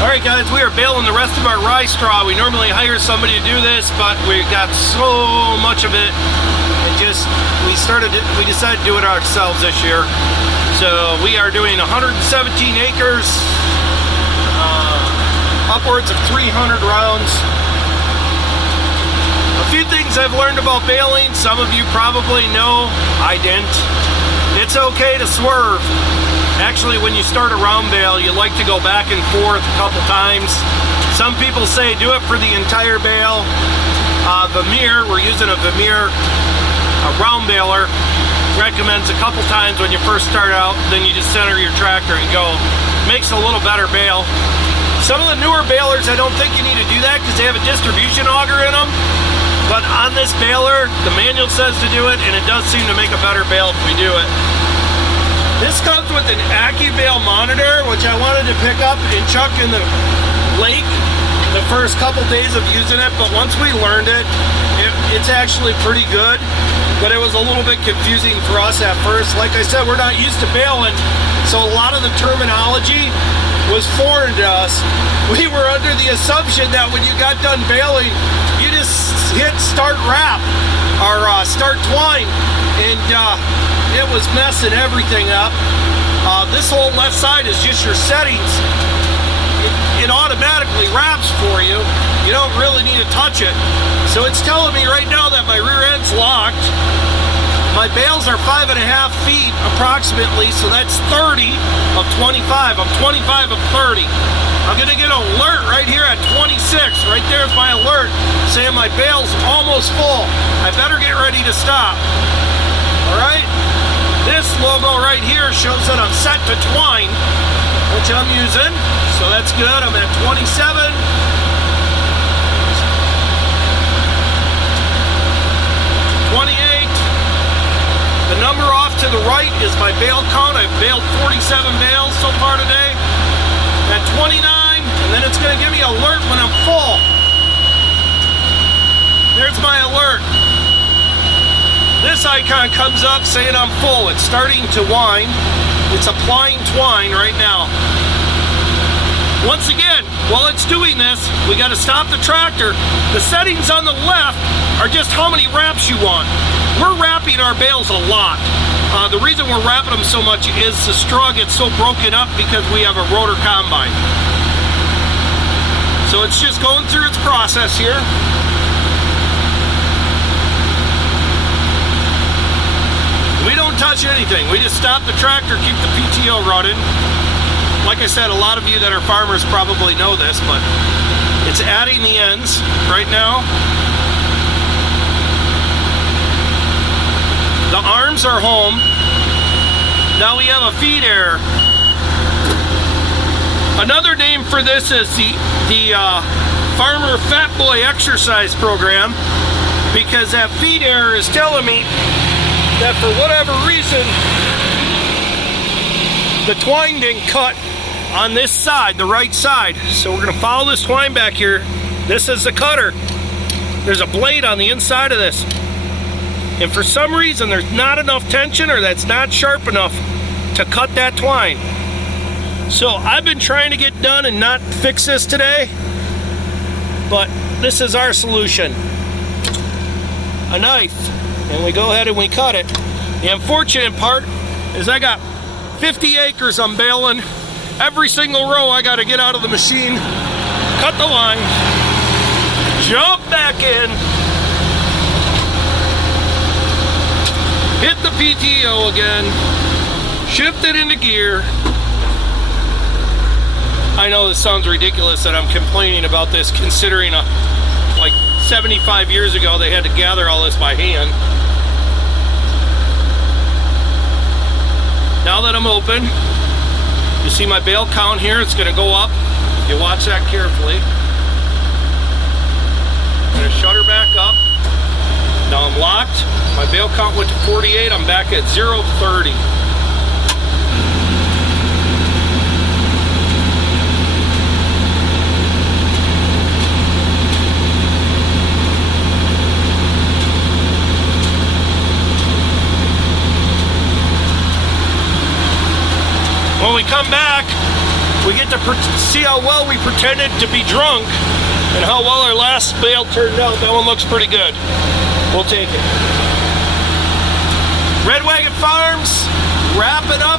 Alright guys, we are baling the rest of our rye straw. We normally hire somebody to do this, but we got so much of it, and we decided to do it ourselves this year. So we are doing 117 acres, upwards of 300 rounds. A few things I've learned about baling, some of you probably know, I didn't. It's okay to swerve. Actually, when you start a round bale, you like to go back and forth a couple times. Some people say do it for the entire bale. Vemeer, we're using a Vemeer round baler, recommends a couple times when you first start out, then you just center your tractor and go. Makes a little better bale. Some of the newer balers, I don't think you need to do that because they have a distribution auger in them. But on this baler, the manual says to do it, and it does seem to make a better bale if we do it. This comes with an Accu-Bale monitor, which I wanted to pick up and chuck in the lake the first couple days of using it, but once we learned it, it's actually pretty good. But it was a little bit confusing for us at first. Like I said, we're not used to baling, so a lot of the terminology was foreign to us. We were under the assumption that when you got done baling, you just hit start wrap or start twine, and it was messing everything up. This whole left side is just your settings. It automatically wraps for you. You don't really need to touch it. So it's telling me right now that my rear end's locked. My bales are 5.5 feet approximately, so that's 30 of 25. I'm 25 of 30. I'm gonna get an alert right here at 26. Right there's my alert saying my bale's almost full. I better get ready to stop. All right? This logo right here shows that I'm set to twine, which I'm using, so that's good. I'm at 27. 28. The number off to the right is my bale count. I've baled 47 bales so far today. At 29, and then it's going to give me an alert when I'm full. There's my alert. This icon comes up saying I'm full. It's starting to wind. It's applying twine right now. Once again, while it's doing this, we got to stop the tractor. The settings on the left are just how many wraps you want. We're wrapping our bales a lot. The reason we're wrapping them so much is the straw gets so broken up because we have a rotor combine. So it's just going through its process here. We don't touch anything. We just stop the tractor, keep the PTO running. Like I said, a lot of you that are farmers probably know this, but it's adding the ends right now. The arms are home. Now we have a feed error. Another name for this is the Farmer Fat Boy Exercise Program, because that feed error is telling me that for whatever reason, the twine didn't cut on this side, the right side. So we're gonna follow this twine back here. This is the cutter. There's a blade on the inside of this. And for some reason, there's not enough tension, or that's not sharp enough to cut that twine. So I've been trying to get done and not fix this today, but this is our solution. A knife, and we go ahead and we cut it. The unfortunate part is I got 50 acres I'm baling. Every single row I gotta get out of the machine, cut the line, jump back in, hit the PTO again, shift it into gear. I know this sounds ridiculous that I'm complaining about this, considering like 75 years ago they had to gather all this by hand. Now that I'm open, you see my bale count here, it's gonna go up. You watch that carefully. I'm gonna shut her back up. Now I'm locked. My bale count went to 48. I'm back at 0:30. When we come back, We get to see how well we pretended to be drunk and how well our last bale turned out. That one looks pretty good. We'll take it. Red Wagon Farms, wrapping up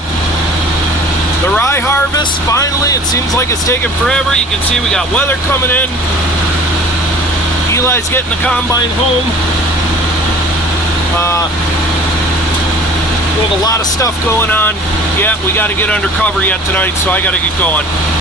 the rye harvest. Finally, it seems like it's taking forever. You can see we got weather coming in. Eli's getting the combine home. We have a lot of stuff going on. Yeah, we got to get undercover yet tonight, so I got to get going.